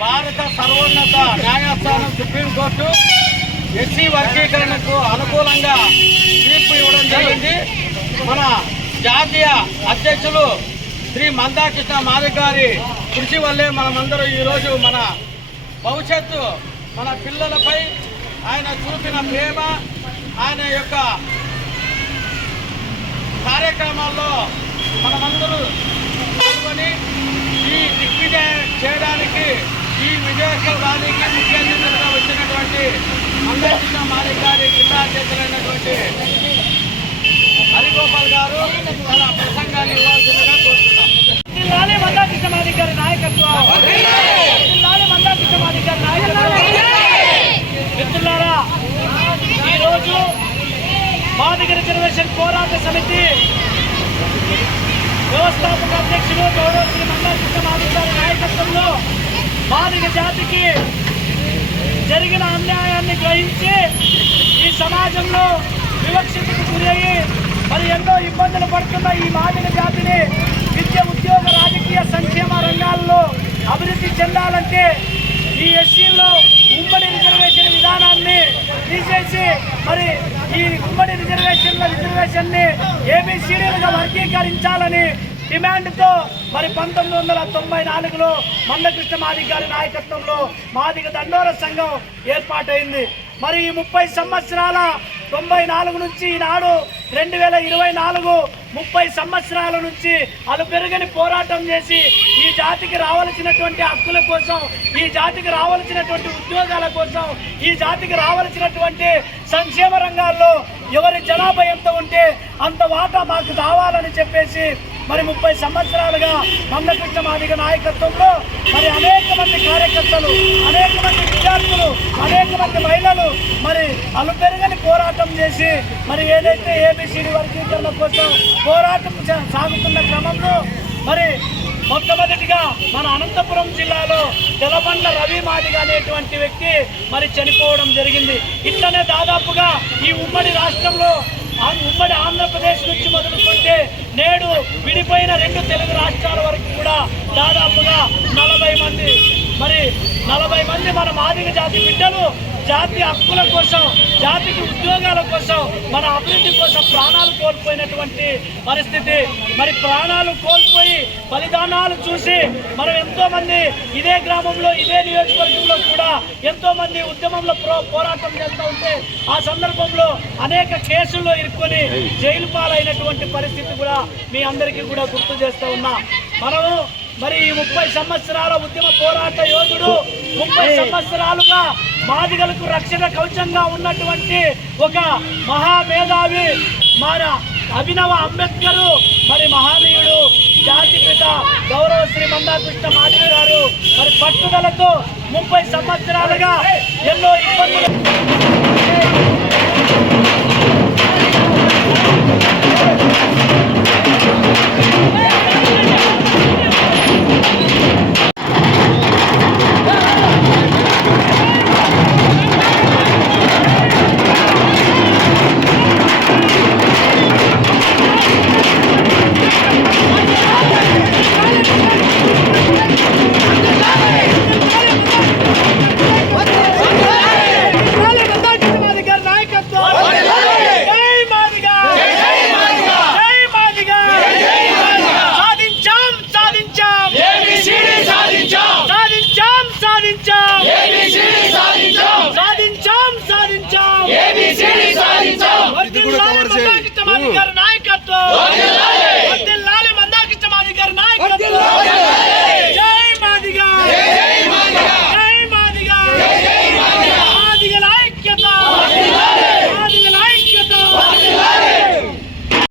భారత సర్వోన్నత న్యాయస్థానం సుప్రీంకోర్టు ఎస్సీ వర్గీకరణకు అనుకూలంగా తీర్పు ఇవ్వడం జరిగింది. మన జాతీయ అధ్యక్షులు శ్రీ మందాకృష్ణ మాదిక్ గారి కృషి వల్లే మనమందరం ఈరోజు మన భవిష్యత్తు మన పిల్లలపై ఆయన చూపిన ప్రేమ ఆయన యొక్క కార్యక్రమాల్లో మనమందరూ పాల్గొని ఈ దిగ్విజయం చేయడానికి ఈ విజయోత్సవ ర్యాలీకి ముఖ్య అతిథులుగా వచ్చినటువంటి మందకృష్ణ మాలిక్ గారి జిల్లా అధ్యక్షులైనటువంటి హరిగోపాల్ గారు తన ప్రసంగాన్ని ఇవ్వాల్సిందిగా కోరుతున్నాం. జిల్లాలే మందాకృష్ణ మాదిక్ గారి నాయకత్వం. జిల్లాలే మందాకృష్ణ మాదిక్ గారి నాయకత్వం. మిత్రులారా ఈరోజు మాదిగ రిజర్వేషన్ పోరాట సమితి వ్యవస్థాపక అధ్యక్షులు గౌరవ శ్రీ మందాకృష్ణ మాదిక్ గారి నాయకత్వంలో బాధిక జాతికి జరిగిన అన్యాయాన్ని గ్రహించి ఈ సమాజంలో వివక్షతకు గురయ్యి మరి ఎన్నో ఇబ్బందులు పడుతున్న ఈ బాధిక జాతిని విద్య ఉద్యోగ రాజకీయ సంక్షేమ రంగాల్లో అభివృద్ధి చెందాలంటే ఈ ఎస్సీల్లో ఉమ్మడి రిజర్వేషన్ విధానాన్ని తీసేసి మరి ఈ ఉమ్మడి రిజర్వేషన్ల రిజర్వేషన్ని ఏబిసిడీలుగా వర్గీకరించాలని డిమాండ్తో మరి పంతొమ్మిది వందల తొంభై నాలుగులో మందకృష్ణ మాదిగ గారి నాయకత్వంలో మాదిగ దండోర సంఘం ఏర్పాటైంది. మరి ఈ ముప్పై సంవత్సరాల తొంభై నాలుగు నుంచి ఈనాడు రెండు వేల ఇరవై నాలుగు ముప్పై సంవత్సరాల నుంచి అలు పెరుగని పోరాటం చేసి ఈ జాతికి రావాల్సినటువంటి హక్కుల కోసం ఈ జాతికి రావాల్సినటువంటి ఉద్యోగాల కోసం ఈ జాతికి రావాల్సినటువంటి సంక్షేమ రంగాల్లో ఎవరి జనాభా ఎంత ఉంటే అంత వాటా మాకు కావాలని చెప్పేసి మరి ముప్పై సంవత్సరాలుగా మందకృష్ణ మాదిగ నాయకత్వంలో మరి అనేక మంది కార్యకర్తలు అనేక మంది విద్యార్థులు అనేక మంది మహిళలు మరి అలుపెరగని పోరాటం చేసి మరి ఏదైతే ఏబిసిడి వర్గీకరణ కోసం పోరాటం సాగుతున్న క్రమంలో మరి మొట్టమొదటిగా మన అనంతపురం జిల్లాలో తెలబండ్ల రవి మాదిగ అనేటువంటి వ్యక్తి మరి చనిపోవడం జరిగింది. ఇట్లనే దాదాపుగా ఈ ఉమ్మడి రాష్ట్రంలో ఉమ్మడి ఆంధ్రప్రదేశ్ నుంచి మొదలుకుంటే నేడు విడిపోయిన రెండు తెలుగు రాష్ట్రాల వరకు కూడా దాదాపుగా నలభై మంది మరి నలభై మంది మన మాదిగ జాతి బిడ్డలు జాతి హక్కుల కోసం జాతికి ఉద్యోగాల కోసం మన అభివృద్ధి కోసం ప్రాణాలు కోల్పోయినటువంటి పరిస్థితి. మరి ప్రాణాలు కోల్పోయి బలిదానాలు చూసి మనం ఎంతో మంది ఇదే గ్రామంలో ఇదే నియోజకవర్గంలో కూడా ఎంతో మంది ఉద్యమంలో ప్రో పోరాటం చేస్తూ ఉంటే ఆ సందర్భంలో అనేక కేసుల్లో ఇరుక్కొని జైలు పాలైనటువంటి పరిస్థితి కూడా మీ అందరికీ కూడా గుర్తు చేస్తూ ఉన్నా. మనము మరి ఈ ముప్పై సంవత్సరాల ఉద్యమ పోరాట యోధుడు ముప్పై సంవత్సరాలుగా మాదిగలకు రక్షణ కవచంగా ఉన్నటువంటి ఒక మహామేధావి మన అభినవ అంబేద్కర్ మరి మహనీయుడు జాతిపిత గౌరవ శ్రీ మందాకృష్ణ మాదిగ గారు. మరి పట్టుదలతో ముప్పై సంవత్సరాలుగా ఎన్నో ఇబ్బందులు మందాకృష్ణ